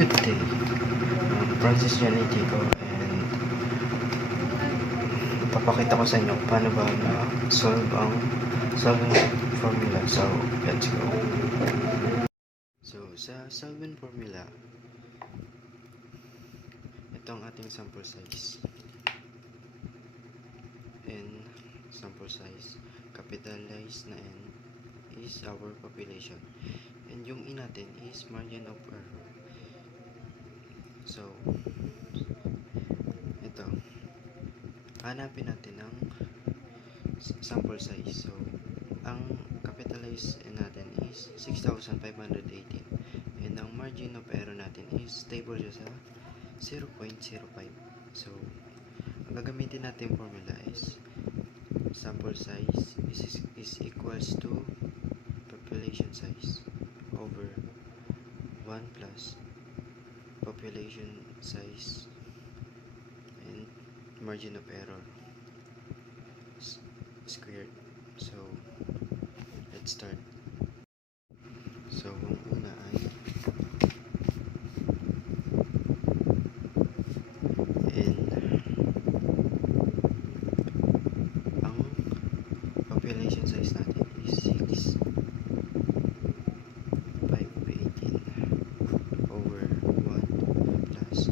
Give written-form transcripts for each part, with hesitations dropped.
Good day. Francis Janitico, and ipapakita ko sa inyo paano ba na-solve ang solving formula. So, let's go. So, sa solving formula, ito ang ating sample size. N, sample size, capitalized na N is our population. And yung E natin is margin of error. So, ito, hanapin natin ang sample size. So, ang capitalized natin is 6,518 and ang margin of error natin is stable siya sa 0.05. So, ang gagamitin natin formula is sample size is equals to population size over 1 plus population size and margin of error squared. So, let's start. So, ang una ay N, ang population size natin is 6,518 over 1 plus,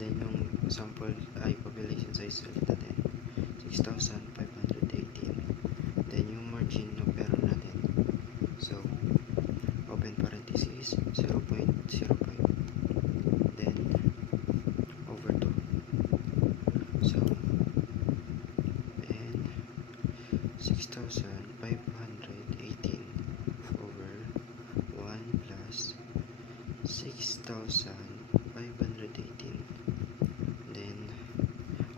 then yung sample ay population size ulit natin 6,518, then yung margin of error natin, so open parenthesis 0.05, then over 2. So, and 6,518 over 1 plus 6,518. Then,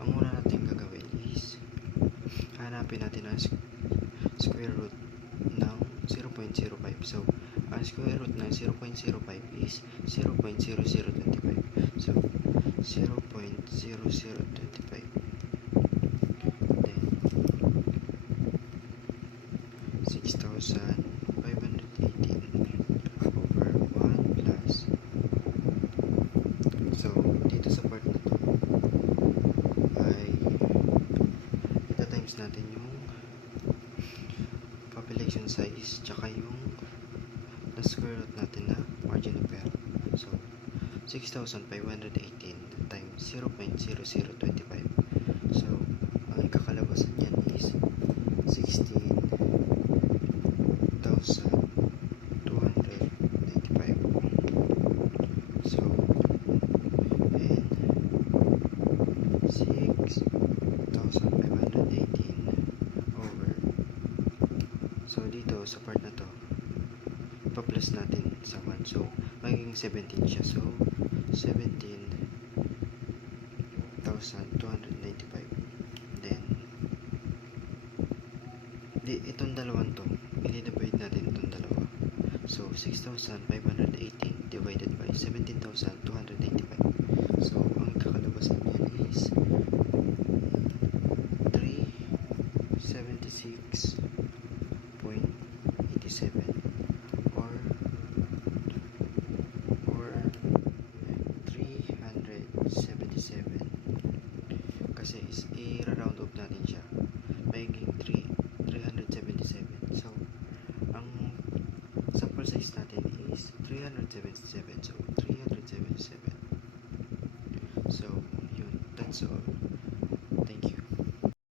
ang una natin gagawin is hanapin natin ang square root ng 0.05. So, ang square root ng 0.05 is 0.0025. So, 0.0025. Then, 6,518 over 1 plus. So, dito sa part na to ay ita-times natin yung population size tsaka yung na square root natin na margin of error. So, 6,518 times 0.0025. So, ang ikakalabasan niyan is 16,295. So, and 6,518 over. So, dito sa part na to, pa-plus natin sa 1. So, magiging 17 siya. So, 17,295. Then, itong dalawang to, i-divide natin itong dalawa. So, 6,518 divided by 17,295. So, ang kakalabasan niyan is 376.87 or 377, kasi is i-round off natin siya, magiging 377. So, ang sample size natin is 377. So, 377. So, yun, that's all.